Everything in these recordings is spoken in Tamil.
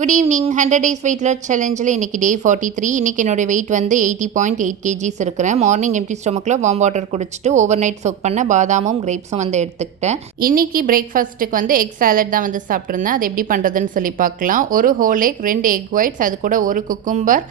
Good evening 100 days weight loss சேலஞ்சில் இன்றைக்கி டே 43. இன்றைக்கி என்னோடய வெயிட் வந்து 80.8 kgs இருக்கிறேன். மார்னிங் எம்டி ஸ்டொமக்கில் வார்ம் வாட்டர் குடிச்சிட்டு ஓவர் நைட் சோக் பண்ண பாதாமும் கிரேப்ஸும் வந்து எடுத்துக்கிட்டேன். இன்றைக்கி பிரேக்ஃபாஸ்ட்டுக்கு வந்து எக் சாலட் தான் வந்து சாப்பிட்ருந்தேன். அது எப்படி பண்ணுறதுன்னு சொல்லி பார்க்கலாம். ஒரு ஹோல் எக், 2 எக் ஒயிட்ஸ், அது கூட ஒரு குக்கும்பர்,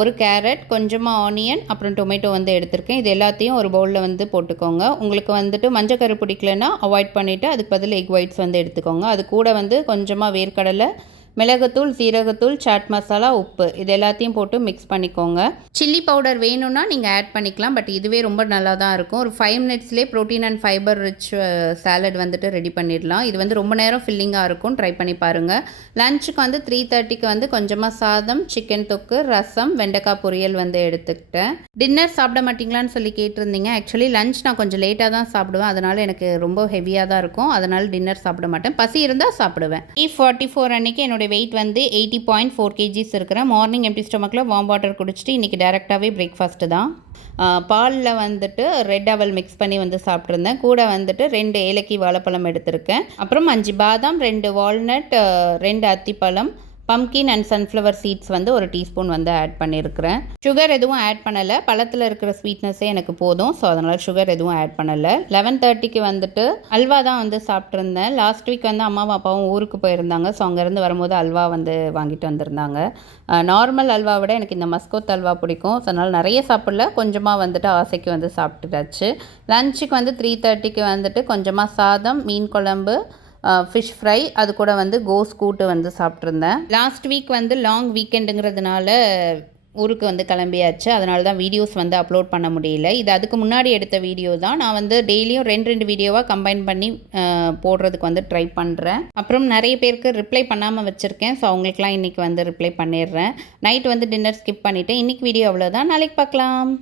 ஒரு கேரட், கொஞ்சமாக ஆனியன், அப்புறம் டொமேட்டோ வந்து எடுத்திருக்கேன். இது எல்லாத்தையும் ஒரு பவுலில் வந்து போட்டுக்கோங்க. உங்களுக்கு வந்துட்டு மஞ்சக்கரு பிடிக்கலன்னா அவாய்ட் பண்ணிவிட்டு அதுக்கு பதில் எக் ஒயிட்ஸ் வந்து எடுத்துக்கோங்க. அது கூட வந்து கொஞ்சமாக வேர்க்கடலை, மிளகுத்தூள், சீரகத்தூள், சாட் மசாலா, உப்பு இது எல்லாத்தையும் போட்டு மிக்ஸ் பண்ணிக்கோங்க. சில்லி பவுடர் வேணும்னா நீங்கள் ஆட் பண்ணிக்கலாம். பட் இதுவே ரொம்ப நல்லா தான் இருக்கும். ஒரு 5 மினிட்ஸ்லேயே protein and fibre rich salad வந்துட்டு ரெடி பண்ணிடலாம். இது வந்து ரொம்ப நேரம் ஃபில்லிங்காக இருக்கும். ட்ரை பண்ணி பாருங்கள். லஞ்சுக்கு வந்து 3:30க்கு வந்து கொஞ்சமாக சாதம், சிக்கன் தொக்கு, ரசம், வெண்டைக்காய் பொரியல் வந்து எடுத்துக்கிட்டேன். டின்னர் சாப்பிட மாட்டிங்களான்னு சொல்லி கேட்டிருந்தீங்க. ஆக்சுவலி லஞ்ச் நான் கொஞ்சம் லேட்டாக தான் சாப்பிடுவேன். அதனால் எனக்கு ரொம்ப ஹெவியாக தான் இருக்கும். அதனால் டின்னர் சாப்பிட மாட்டேன். பசி இருந்தால் சாப்பிடுவேன். 44 அன்றைக்கி என்னோட வெயிட் வந்து 80.4 kgs இருக்கிறேன். மார்னிங் எம்டி ஸ்டொமக்கில் வார்ம் வாட்டர் குடிச்சிட்டு இன்றைக்கி டேரெக்டாகவே பிரேக்ஃபாஸ்ட்டு தான். பாலில் வந்துட்டு ரெட் அவல் மிக்ஸ் பண்ணி வந்து சாப்பிட்ருந்தேன். கூட வந்துட்டு 2 ஏலக்கி வாழைப்பழம் எடுத்திருக்கேன். அப்புறம் 5 பாதாம், 2 வால்நட், 2 அத்திப்பழம், பம்கின் அண்ட் சன்ஃப்ளவர் சீட்ஸ் வந்து ஒரு டீஸ்பூன் வந்து ஆட் பண்ணியிருக்கிறேன். சுகர் எதுவும் ஆட் பண்ணலை. பழத்தில் இருக்கிற ஸ்வீட்னஸே எனக்கு போதும். ஸோ அதனால் சுகர் எதுவும் ஆட் பண்ணலை. 11:30க்கு வந்துட்டு அல்வா தான் வந்து சாப்பிட்ருந்தேன். லாஸ்ட் வீக் வந்து அம்மாவும் அப்பாவும் ஊருக்கு போயிருந்தாங்க. ஸோ அங்கேருந்து வரும்போது அல்வா வந்து வாங்கிட்டு வந்திருந்தாங்க. நார்மல் அல்வா விட எனக்கு இந்த மஸ்கோத் அல்வா பிடிக்கும். ஸோ அதனால் நிறைய சாப்பிடல, கொஞ்சமாக வந்துட்டு ஆசைக்கு வந்து சாப்பிட்டுட்டாச்சு. லஞ்சுக்கு வந்து 3:30க்கு வந்துட்டு கொஞ்சமாக சாதம், மீன் குழம்பு, ஃபிஷ் ஃப்ரை, அது கூட வந்து கோஸ் கூட்டு வந்து சாப்பிட்ருந்தேன். லாஸ்ட் வீக் வந்து லாங் வீக்கெண்டுங்கிறதுனால ஊருக்கு வந்து கிளம்பியாச்சு. அதனால தான் வீடியோஸ் வந்து அப்லோட் பண்ண முடியல. இது அதுக்கு முன்னாடி எடுத்த வீடியோ தான். நான் வந்து டெய்லியும் 2 வீடியோவாக கம்பைன் பண்ணி போடுறதுக்கு வந்து ட்ரை பண்ணுறேன். அப்புறம் நிறைய பேருக்கு ரிப்ளை பண்ணாமல் வச்சுருக்கேன். ஸோ அவங்களுக்குலாம் இன்றைக்கி வந்து ரிப்ளை பண்ணிடுறேன். நைட் வந்து டின்னர் ஸ்கிப் பண்ணிவிட்டேன். இன்றைக்கி வீடியோ அவ்வளோதான். நாளைக்கு பார்க்கலாம்.